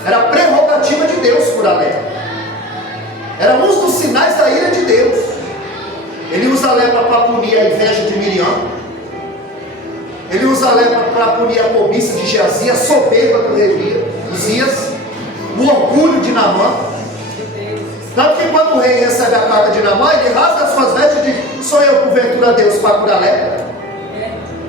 era prerrogativa de Deus curar a lepra. Era um dos sinais da ira de Deus. Ele usa a lepra para punir a inveja de Miriam. Ele usa a lepra para punir a cobiça de Geazi, a soberba do rei Uzias, o orgulho de Naamã. Tanto que quando o rei recebe a carta de Naamã, ele rasga as suas vestes e diz: sou eu porventura Deus para curar a lepra?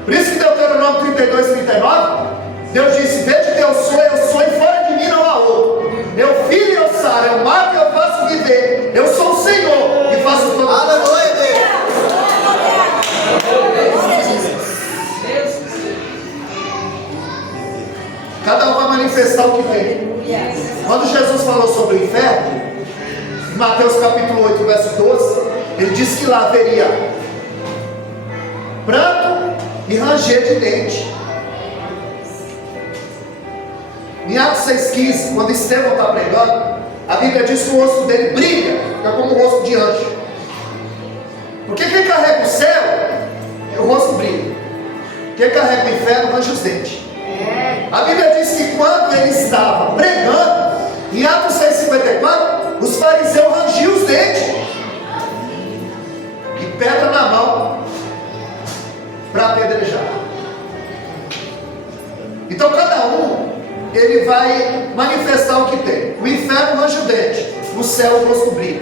Por isso que Deuteronômio 32, 39, Deus disse: veja que eu sou e fora de mim não há outro. Eu filho e eu saro, eu mato e eu faço viver. Eu sou o Senhor e faço todo. Aleluia, Deus. Cada um vai manifestar o que tem. Quando Jesus falou sobre o inferno, em Mateus capítulo 8, verso 12, ele disse que lá haveria pranto e ranger de dente. Em Atos 6,15, quando Estevão está pregando, a Bíblia diz que o rosto dele brilha, fica como o rosto de anjo. Porque quem carrega o céu, o rosto brilha. Quem carrega o inferno, range os dentes. A Bíblia diz que quando ele estava pregando, em Atos 6,54, os fariseus rangiam os dentes e pedra na mão para apedrejar. Então cada um, ele vai manifestar o que tem. O inferno range o dente, o céu o rosto brilha.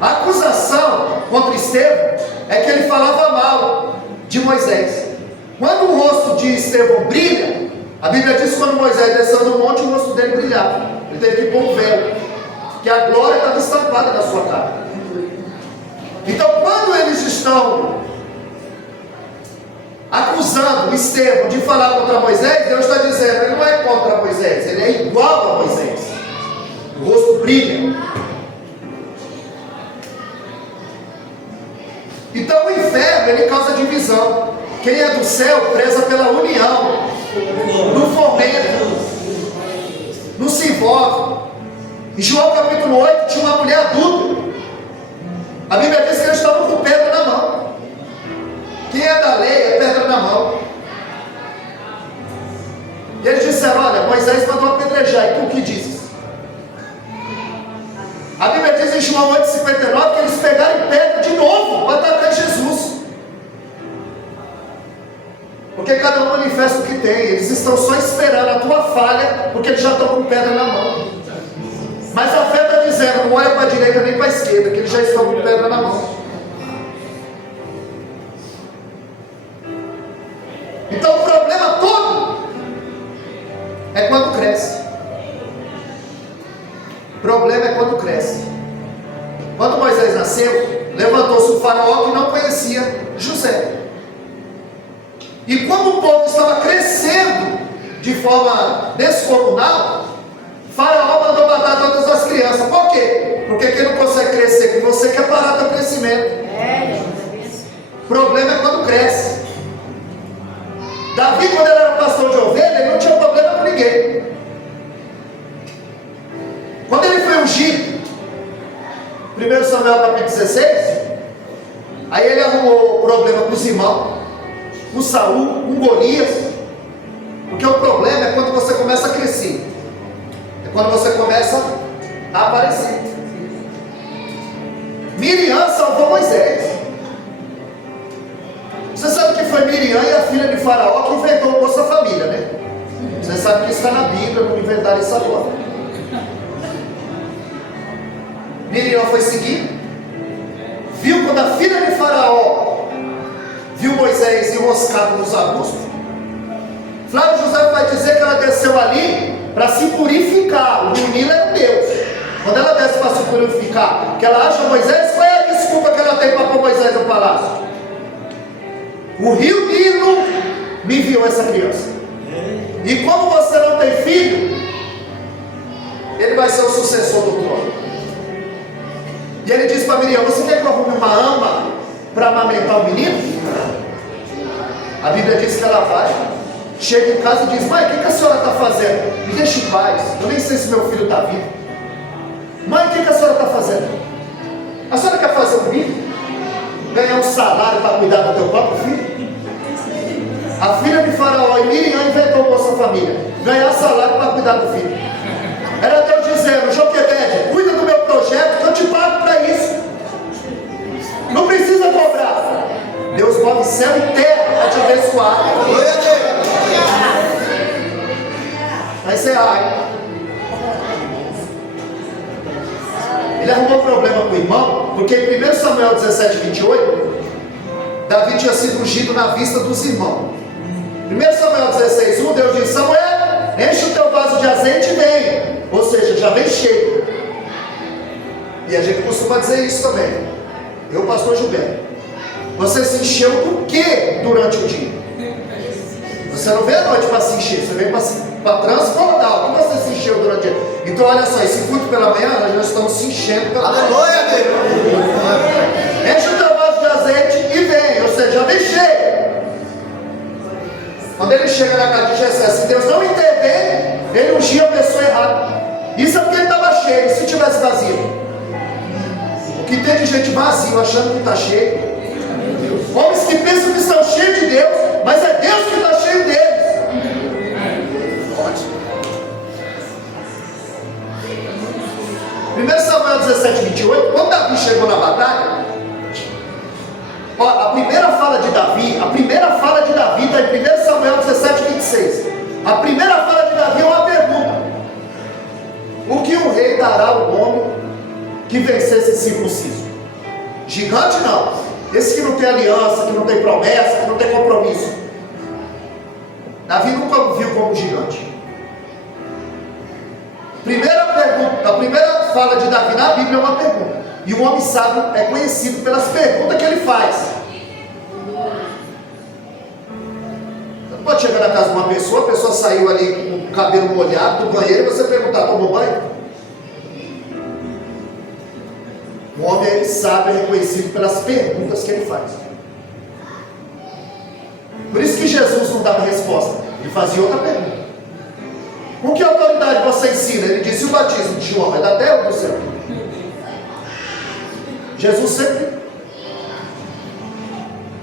A acusação contra Estevão é que ele falava mal de Moisés. Quando o rosto de Estevão brilha, A Bíblia diz que quando Moisés desceu do monte, o rosto dele brilhava. Ele teve que pôr um véu, que a glória estava estampada na sua cara. Então, quando eles estão acusando Estevão de falar contra Moisés, Deus está dizendo, ele não é contra Moisés, ele é igual a Moisés. O rosto brilha. Então o inferno, ele causa divisão. Quem é do céu preza pela união, não fomenta, não se envolve. Em João capítulo 8 tinha uma mulher adulta. A Bíblia diz que eles estavam com pedra na mão. Quem é da lei é pedra na mão. E eles disseram, olha, Moisés mandou apedrejar, e tu o que dizes? A Bíblia diz em João 8,59 que eles pegaram pedra de novo para atacar Jesus. Porque cada um manifesta o que tem. Eles estão só esperando a tua falha, porque eles já estão com pedra na mão. Mas a fé está dizendo, não olha para a direita nem para a esquerda, que eles já estão com pedra na mão. Então o problema todo é quando cresce. O problema é quando cresce. Quando Moisés nasceu, levantou-se o faraó que não conhecia José. E como o povo estava crescendo de forma descomunal, Faraó mandou matar todas as crianças. Por quê? Porque quem não consegue crescer com você quer parar teu crescimento. O problema é quando cresce. Davi, quando ele era pastor de ovelha, ele não tinha problema com ninguém. Quando ele foi ungido, 1 Samuel capítulo 16, aí ele arrumou problema com os irmãos, com Saul, com Golias. Porque o problema é quando você começa a crescer, é quando você começa a aparecer. Miriam salvou Moisés. Você sabe que foi Miriam e a filha de Faraó que inventou o Bolsa Família, né? Você sabe que isso está na Bíblia, não inventaram isso agora. Miriam foi seguir, viu quando a filha de Faraó viu Moisés enroscado nos arbustos. Flávio José vai dizer que ela desceu ali para se purificar. O Nilo é Deus. Quando ela desce para se purificar, que ela acha Moisés, qual é a desculpa que ela tem para pôr Moisés no palácio? O rio Nilo me enviou essa criança. E como você não tem filho, ele vai ser o sucessor do trono. E ele diz para Miriam, você quer que eu arrume uma ama para amamentar o menino? A Bíblia diz que ela vai, chega em casa e diz, mãe, o que a senhora está fazendo? Me deixa em paz, eu nem sei se meu filho está vivo. Mãe, o que a senhora está fazendo? A senhora quer fazer um bico? Ganhar um salário para cuidar do teu próprio filho? A filha de Faraó e Miriam inventou o Bolsa Família, ganhar salário para cuidar do filho. Era Deus dizendo, Joquebede, cuida do meu projeto que eu te pago para isso. Não precisa cobrar. Deus move céu e terra para te abençoar. Aí você ele arrumou problema com o irmão, porque em 1 Samuel 17, 28, Davi tinha sido ungido na vista dos irmãos. 1 Samuel 16, 1, Deus diz, Samuel, enche o teu vaso de azeite e vem. Ou seja, já vem cheio. E a gente costuma dizer isso também. Eu, pastor Gilberto, você se encheu do que durante o dia? Você não vem à noite para se encher, você vem para transbordar. O que você se encheu durante o dia? Então olha só, esse culto pela manhã, nós já estamos se enchendo pela manhã. Aleluia, Deus. Enche o teu vaso de azeite e vem, ou seja, já vem cheio. Quando ele chega na casa de Jessé, se Deus não intervém, ele ungia a pessoa errada. Isso é porque ele estava cheio. Se tivesse vazio, o que tem de gente vazio achando que está cheio? Homens que pensam que estão cheios de Deus, mas é Deus que está cheio deles. Ótimo. 1 Samuel 17, 28, quando Davi chegou na batalha, ó, a primeira fala de Davi está em 1 Samuel 17, 26. A primeira fala de Davi é uma pergunta: o que um rei dará ao homem que vencesse circunciso? Gigante não. Esse que não tem aliança, que não tem promessa, que não tem compromisso. Davi nunca viu como gigante. Primeira pergunta, a primeira fala de Davi na Bíblia é uma pergunta. E o homem sábio é conhecido pelas perguntas que ele faz. Você não pode chegar na casa de uma pessoa, a pessoa saiu ali com o cabelo molhado do banheiro e você perguntar: tomou banho? O homem sábio é reconhecido pelas perguntas que ele faz. Por isso que Jesus não dava resposta, ele fazia outra pergunta. Com que autoridade você ensina? Ele disse: o batismo de João é da terra ou do céu? Jesus sempre.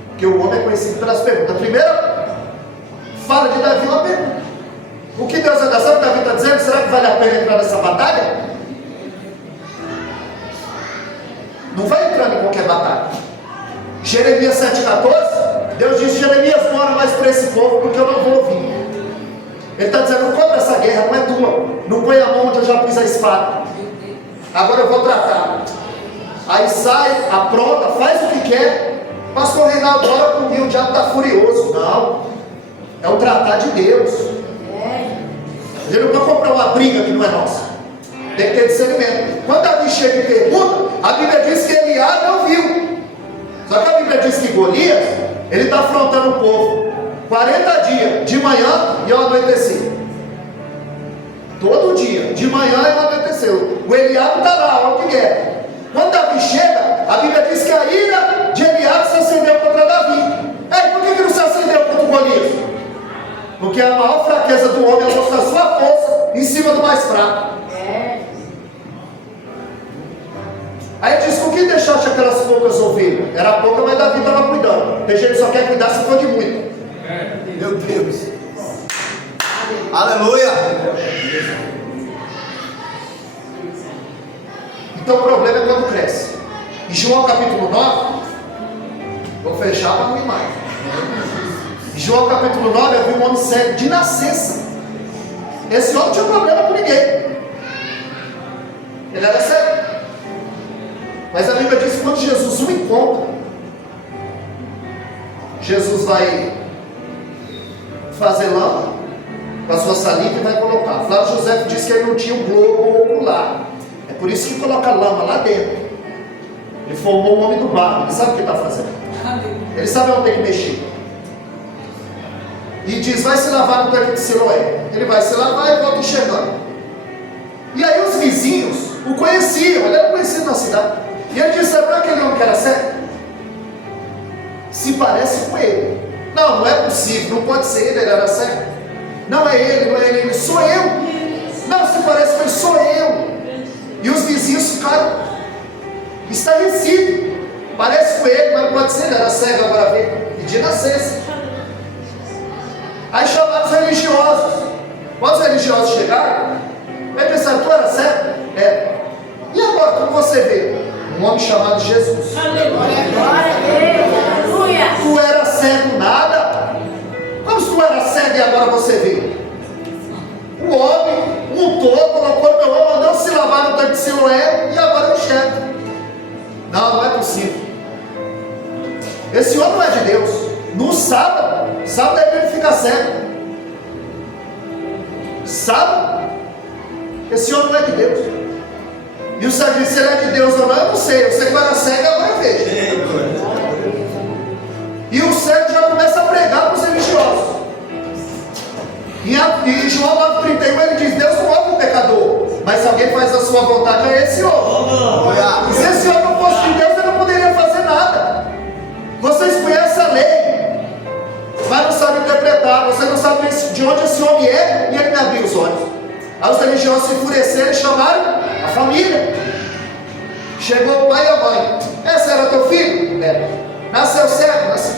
Porque o homem é conhecido pelas perguntas. A primeira fala de Davi é uma pergunta. O que Deus anda? Sabe o que Davi está dizendo? Será que vale a pena entrar nessa batalha? Não vai entrar em qualquer batalha. Jeremias 7,14, Deus disse: Jeremias, não ora mais por esse povo, porque eu não vou ouvir. Ele está dizendo: não compra essa guerra, não é tua. Não põe a mão onde eu já pus a espada. Agora eu vou tratar. Aí sai, apronta, faz o que quer. Pastor Reinaldo, ora comigo, o diabo está furioso. Não, é o tratar de Deus. A gente não pode comprar uma briga que não é nossa. Tem que ter discernimento. Quando Davi chega e pergunta, a Bíblia diz que Eliabe ouviu. Só que a Bíblia diz que Golias, ele está afrontando o povo 40 dias, de manhã e ao anoitecer. Todo dia, de manhã e ao anoitecer. O Eliabe está lá, hora de guerra. Quando Davi chega, a Bíblia diz que a ira de Eliabe se acendeu contra Davi. Por que não se acendeu contra o Golias? Porque a maior fraqueza do homem é mostrar sua força em cima do mais fraco. Aí ele diz: por que deixaste aquelas poucas ovelhas? Era pouca, mas Davi estava cuidando. Tem gente que só quer cuidar se for de muito. Meu Deus. Aleluia. Então o problema é quando cresce. Em João capítulo 9, vou fechar para não ir mais. Em João capítulo 9, eu vi um homem cego de nascença. Esse homem não tinha problema com ninguém. Ele era cego. Mas a Bíblia diz que quando Jesus o encontra, Jesus vai fazer lama com a sua saliva e vai colocar. Flávio José disse que ele não tinha um globo ocular. É por isso que coloca lama lá dentro. Ele formou o homem do barro. Ele sabe o que está fazendo. Ele sabe onde tem que mexer. E diz: vai se lavar no tanque de Siloé. Ele vai se lavar e volta enxergando. E aí os vizinhos o conheciam. Ele era conhecido na cidade. E ele disse: sabe aquele homem que era cego? Se parece com ele. Não, não é possível, não pode ser ele era cego. Não é ele, não é ele, sou eu. Não, se parece com ele, sou eu. E os vizinhos ficaram estarrecidos. Parece com ele, mas não pode ser, ele era cego, agora vem. E de nascença. Aí chamaram os religiosos. Quando os religiosos chegaram, eles pensaram: tu era cego? É. E agora, como você vê? Um homem chamado Jesus. Aleluia. Tu era cego nada? Como se tu era cego e agora você vê? O homem untou, colocou meu ombro, mandou se lavar no tanque de Siloé e agora eu enxergo. Não, não é possível. Esse homem não é de Deus. No sábado ele fica cego. Sábado, esse homem não é de Deus. E o Senhor disse: se ele é de Deus ou não, eu não sei. Eu sei que eu era cego e agora eu vejo. E o cego já começa a pregar para os religiosos. Em João 9,31 ele diz: Deus não ouve o pecador, mas se alguém faz a sua vontade, é esse homem. Se esse homem não fosse de Deus, ele não poderia fazer nada. Vocês conhecem a lei, mas não sabem interpretar. Vocês não sabem de onde esse homem é, e ele me abriu os olhos. Aí os religiosos se enfureceram e chamaram a família. Chegou o pai e a mãe. Esse era teu filho? É. Nasceu cego? Nasceu.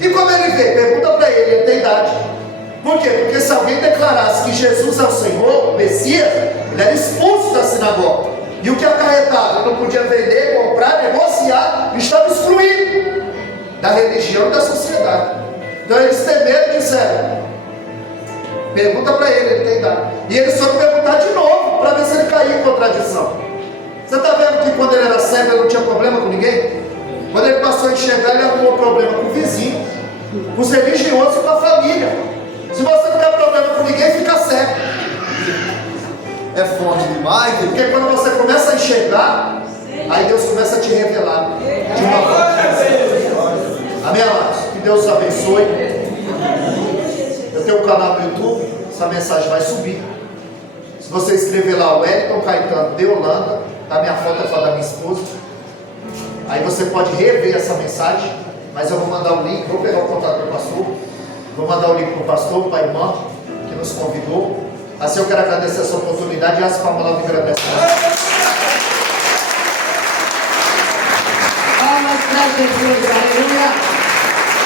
E como ele vê? Pergunta para ele, ele tem idade. Por quê? Porque se alguém declarasse que Jesus é o Senhor, o Messias, ele era expulso da sinagoga. E o que acarretava? Ele não podia vender, comprar, negociar, estava excluído da religião e da sociedade. Então eles temeram e disseram: pergunta para ele, ele tem idade. E eles foram perguntar de novo, para ver se ele caía em contradição. Você está vendo que quando ele era cego, ele não tinha problema com ninguém? Quando ele passou a enxergar, ele arrumou problema com o vizinho, com os religiosos e com a família. Se você não der problema com ninguém, fica cego. É forte demais. Porque quando você começa a enxergar, aí Deus começa a te revelar de uma forma. Amém, amados? Que Deus os abençoe. Eu tenho um canal no YouTube, essa mensagem vai subir. Se você escrever lá, Wellington Caetano de Holanda, a minha foto é foto da minha esposa. Aí você pode rever essa mensagem, mas eu vou mandar o link, vou pegar o contato do pastor, vou mandar o link para o pastor, para a irmã que nos convidou. Assim eu quero agradecer essa oportunidade e as palmas lá do agradecimento. Palmas para Jesus, aleluia.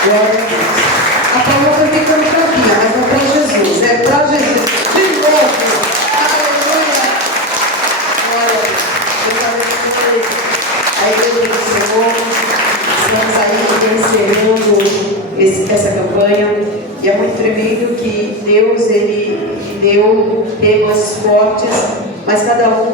Glória a Deus. A palma foi ficando fraquinha, mas não para Jesus, é para Jesus. De novo, aleluia. Glória a Deus. A igreja do Senhor, estamos aí encerrando essa campanha. E é muito tremendo que Deus, Ele deu temas fortes, mas cada um